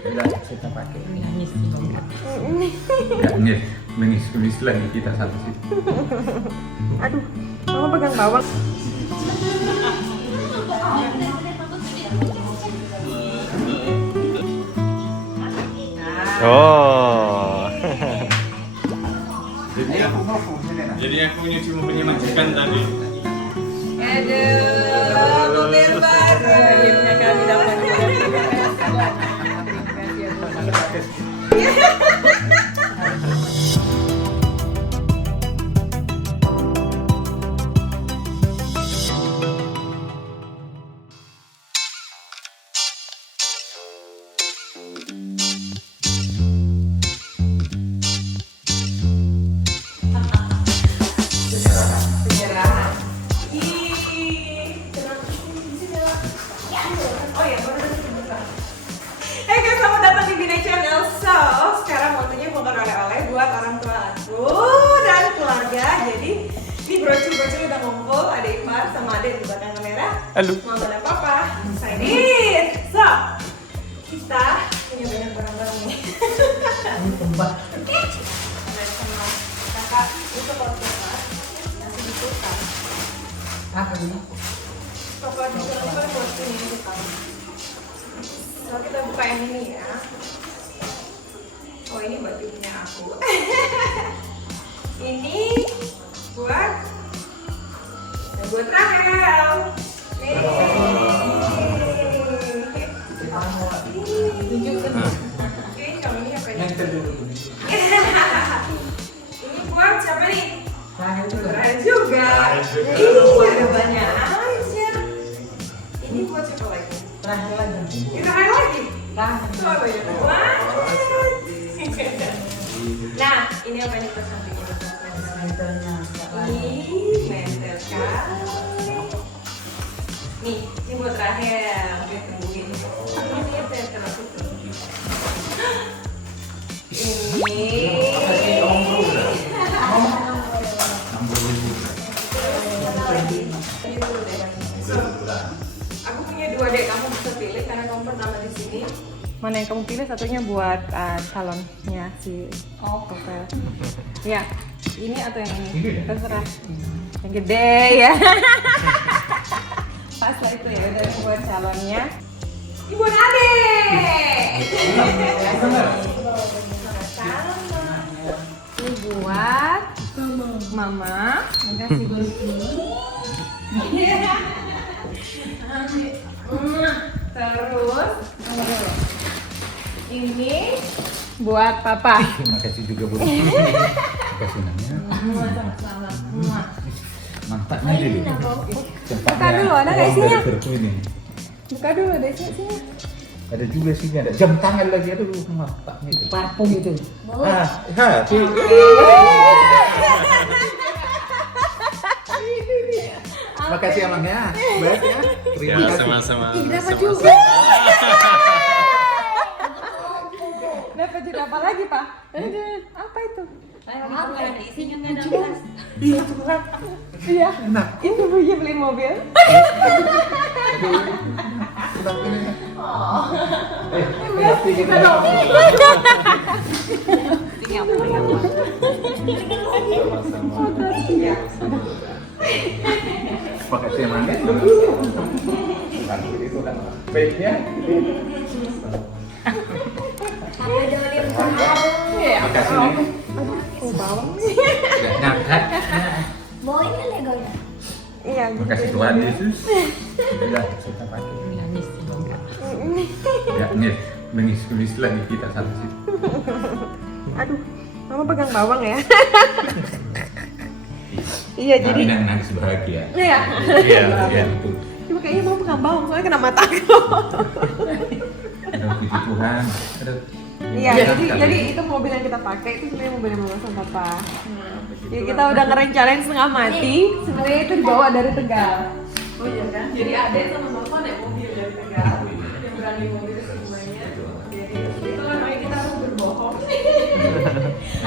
Udah kita pakai. Nangis sih banget. Nangis, menangis lagi kita satu sih. Aduh, mama pegang bawang. Oh. Jadi aku cuma menyaksikan tadi. Aduh, mobil baru. Akhirnya kami dapat buat orang tua aku dan keluarga. Jadi ini brochure udah ngumpul, ada ipar sama adik di belakang kamera. Halo. Mama dan papa excited. So kita punya banyak barang-barang nih. ini tempat. Ada sama kakak itu kalau kakak masih ditukar. Apa ini? Papa ditukar buat ini kita. So kita buka yang ini ya. Oh ini buat ibunya aku. Ini buat Rahel. Tunjukkan. Oke, kalau ini apa ini? Ini buat siapa nih? Rahel juga. Rahel juga. Ada banyak aja. Ini buat siapa lagi? Rahel lagi. Ini Rahel lagi. Rahel. Oh banyak banget. Nah, ini apa nih sampingnya? Mentalnya. Ih, mental sekali. Nih, ini buat Rahel. Dia tungguin. Ini mental aku tuh. Ini. Aku punya dua deh, kamu bisa pilih karena kamu pertama di sini. Mana yang kamu pilih? Satunya buat calonnya si Rafael. Ya, ini atau yang ini? Terserah. Yang gede ya. Pas lah itu ya, udah buat calonnya. Ini buat adek. Ini buat mama. Makasih Gusti. Terus ini buat papa. Terima kasih juga buat. Kasih namanya. Sama-sama. Mantapnya dulu. Buka dulu, ada nggak isinya? Ini. Buka dulu deh sini. Ada juga sih, ada jam tangan lagi, aduh mantapnya itu. Parfum itu. Makasih emangnya, baik ya. Terima kasih. Sama-sama. Dapat juga. Dapat juga apa lagi Pak? Apa itu? Iya tuh kan. Iya. Enak. Ini punya beli mobil. Enak ini. Merci kita dong. Makasih emangnya. Bukan itu kan. Baiknya. Makasih nih. Oh bawang. Nggak nyangka. Bawanya legonya. Iya. Makasih Tuhan Yesus. Udah kita pakai. Nangis sih banget. Menangis lagi kita satu sih. Aduh, mama pegang bawang ya. Iya jadi. Nah, nangis bahagia. Iya. Iya betul. Cuma kayaknya mau pegang bawang soalnya kena mataku. Aduh puji Tuhan. Aduh. Iya, jadi itu mobil yang kita pakai itu sebenarnya mobil mama sama papa. Jadi kita udah ngerencanain setengah mati, sebenarnya itu dibawa dari Tegal. Oh iya kan? Jadi adek sama mama naik mobil dari Tegal, yang berani mobil ke semuanya. Jadi itu namanya kita harus berbohong.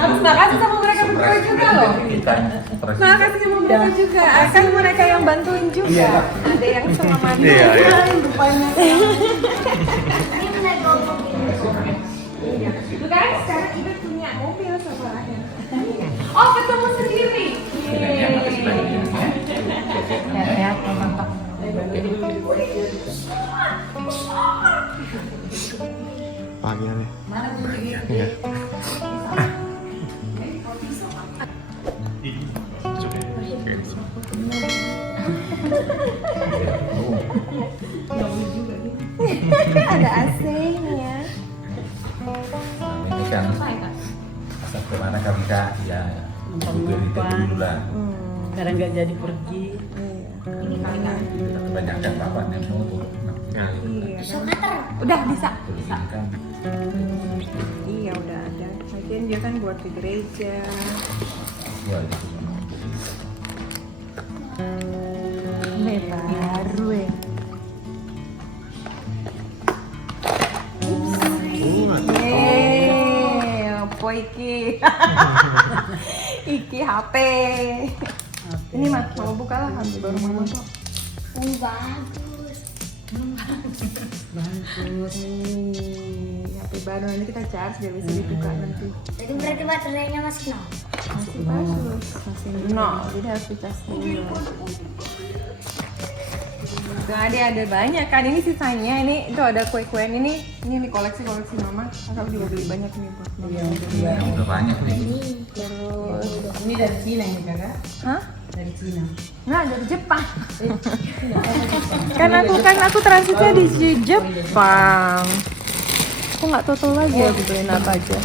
Harus makasih sama mereka berdua juga loh. Makasih sama mereka juga, kan mereka yang bantuin juga. Ada yang setengah mati, Iya, iya. rupanya. Ini lego mobil. naik mobil sebelahnya. Oh, ketemu sendiri. Bedanya makasih banyak ya. Sehat-sehat, mantap. Pagi nih. Mana bunyi? Iya. Ada AC-nya. Nah, ini kan asal kemana kami kak ya beri dulu lah. Karena nggak jadi pergi. Kebanyakan bapak yang mau tuh. Iya. Udah bisa. Kan. Iya udah ada. Lagian dia kan buat di gereja. Wah, gitu. Ini baru ya. Yeay, apa iki? Iki HP. Ini mah mama buka lah, ambil baru mama tuh. Bagus. Bagus. HP baru nanti kita charge biar bisa dibuka nanti. Jadi berarti baterainya masih nol. Masih bagus, masih nol, jadi harus dicas dulu. Nah, ada banyak kan, ini sisanya, ini itu ada kue-kuean ini koleksi-koleksi mama. Kakak juga beli banyak nih buat mama. Iya, udah. Udah banyak nih. Terus, Ini dari Cina ini kakak? hah? Dari Cina. Nah, dari Jepang. kan aku transitnya di Jepang. Aku nggak tahu lagi aku beliin apa aja.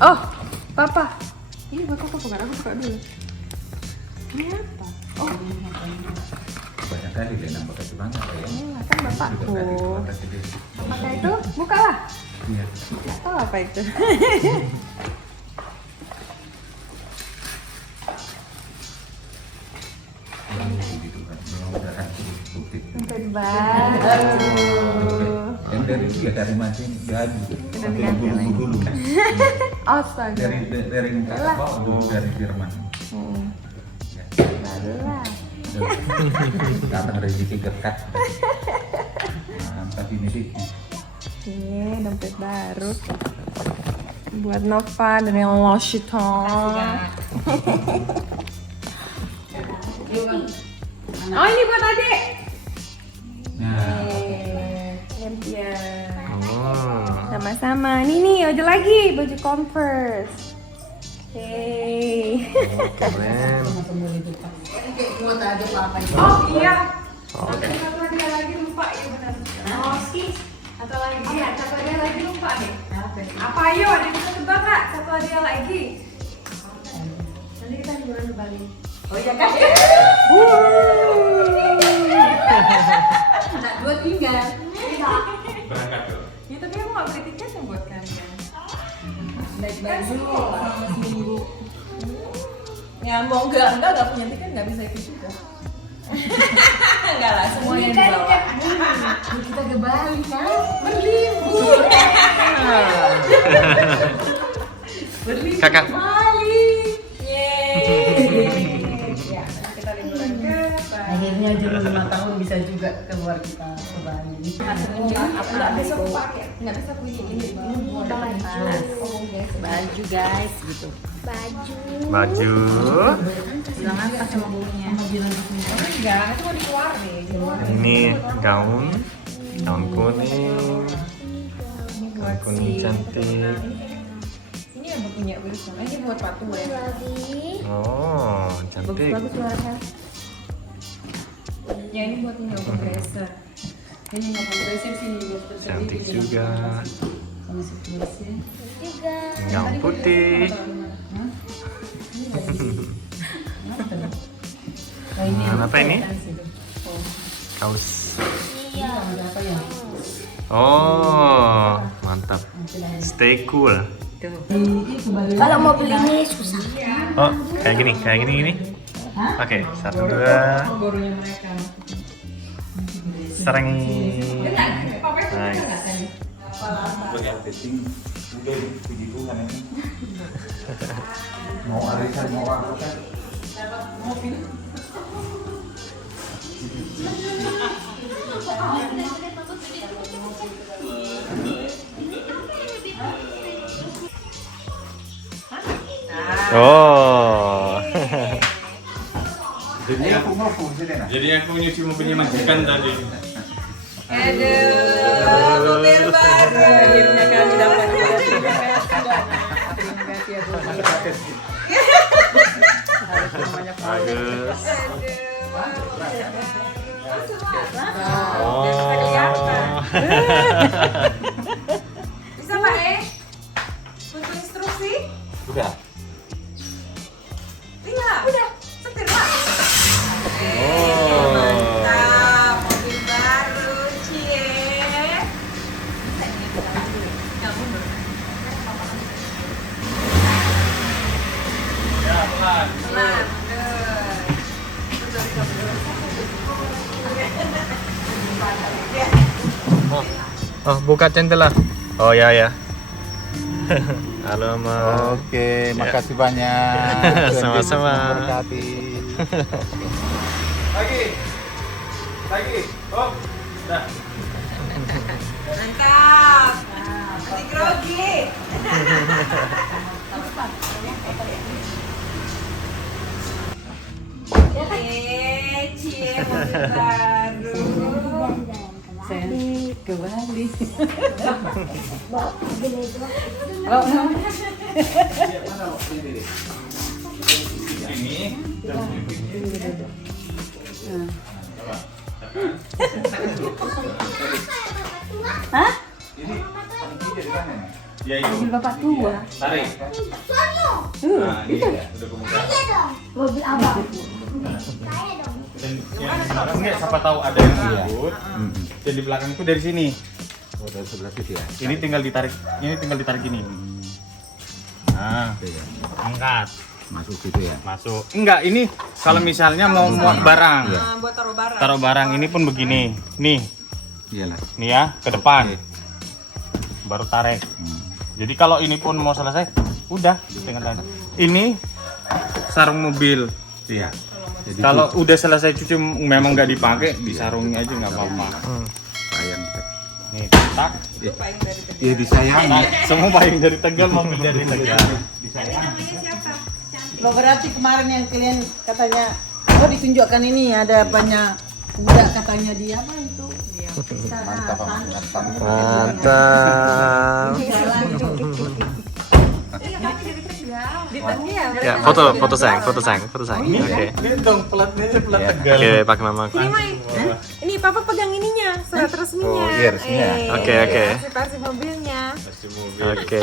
Oh, papa. Ini buat apa bukan? Aku buka dulu. Ini apa? Oh, Banyak kali dia nambah kasih banyak ya. ini kan bapakku. Kasih dia. Maka itu, bukalah. Iya. Nggak tahu apa itu. Gitu kan. Udah kan bukti. Dompet baru. Yang dari itu ya dari mancing gaji. Udah diganti lagi. Dulu. Astaga. Dari kakak bawa dulu dari Jerman. Ya. Baru lah. Datang rezeki berkat. Mantap ini sih. Ini dompet baru. Buat Nova dan yang Loshitong. Oh, ini buat adik. Nah, Gantian. Oh. Sama-sama. Nih, ada lagi baju Converse. Hey. Keren. Muat aja apa itu? Oh iya. Oke. Satu hadiah lagi lupa ya benar. Oh sih. Satu lagi. Iya, satu hadiah lagi lupa nih. Apa ayo? Ada yang bisa tebak nggak? Satu hadiah lagi. Nanti kita liburan ke Bali. Oh iya kan? Nah, dua tinggal. berangkat tuh. Ya tapi aku nggak beli tiket yang buat kalian. Naik baju selama seminggu. Ya mau nggak punya tiket nggak bisa ikut juga. Enggak lah, semuanya dibawa. Kita ke Bali kan? Berlibur. Kakak. Bali. Yeay. Ya, kita liburan ke Bali. Akhirnya jumlah 5 tahun bisa juga keluar kita ke Bali. Nggak bisa pakai, nggak bisa punya ini. Baju guys gitu. Baju. Baju. Bilang apa sama bulunya? Enggak, itu mau dikeluarin. Ini gaun. Gaun kuning. Gaun kuning cantik. Ini yang punya Wilson. Ini buat Patu ya. Lagi. Oh, cantik. Bagus suaranya. Ya ini buat ini open bracer. Ini open bracer sih buat Cantik juga. Sama situasi. Juga. Gaun putih. Oh ini Apa ini? Kaos. Iya. apa ya? Oh, mantap. Stay cool. Kalau mau beli ini susah. Oh, kayak gini. Oke, 1, 2. Barunya mereka. Sereng. Papa itu Nice. nggak tadi? Udah testing, udah puji Tuhan ini. Mau arisan, mau apa kan? Dapat mobil. Oh. Jadi aku mau fungsi deh. Jadi aku nyuci mobilnya majikan tadi. Aduh, mobil baru. Akhirnya kami dapat juga. Terima kasih ya, Bu. Harus namanya Bagus. Oh. Bisa Pak untuk instruksi? Udah. Iya. Udah. Setir Pak. Oh. Mantap, mobil baru, cie. Ya, pelan. Pelan. Oh, buka jendela. Oh ya ya. Halo, Ma. Oke, makasih banyak. Sama-sama. Berkati. Lagi. Oh, dah. Mantap. Masih grogi. Cie, mobil baru. Saya ke Bali. Ini. Hah? Ya itu. Mobil bapak tua. Tarik. Nah, ini udah kebuka. Mobil abang. Dan yang di belakang nggak siapa tahu ada yang ribut. Dan di belakang itu dari sini. Oh, dari sebelah situ ya. Ini tinggal ditarik. Ini tinggal ditarik ini. Nah, Oke, ya. angkat, Masuk situ ya. masuk. Enggak, ini kalau misalnya mau muat barang, Iya. Buat taruh barang. taruh barang ini pun begini. Nih, Iyalah. nih ya, ke depan. Oke. Baru tarik. Jadi kalau ini pun mau selesai, udah tinggal tarik. Ini sarung mobil. Iya. Jadi Kalau udah selesai cuci memang nggak dipakai, disarungin aja nggak apa-apa. sayang. Nih, tak. Iya disayang. Tak. Semua payung dari Tegal, mobil dari Tegal. Lo berarti kemarin yang kalian katanya, oh ditunjukkan ini ada banyak kuda katanya dia apa itu? Mantap, mantap. Mantap. Iya, Ya, foto sayang. Oke. Ini dong pelatnya pelat Tegal. Oke, pakai mama. Ini Papa pegang ininya, surat resminya. Oh, iya, resminya. Oke. Versi mobilnya. Oke.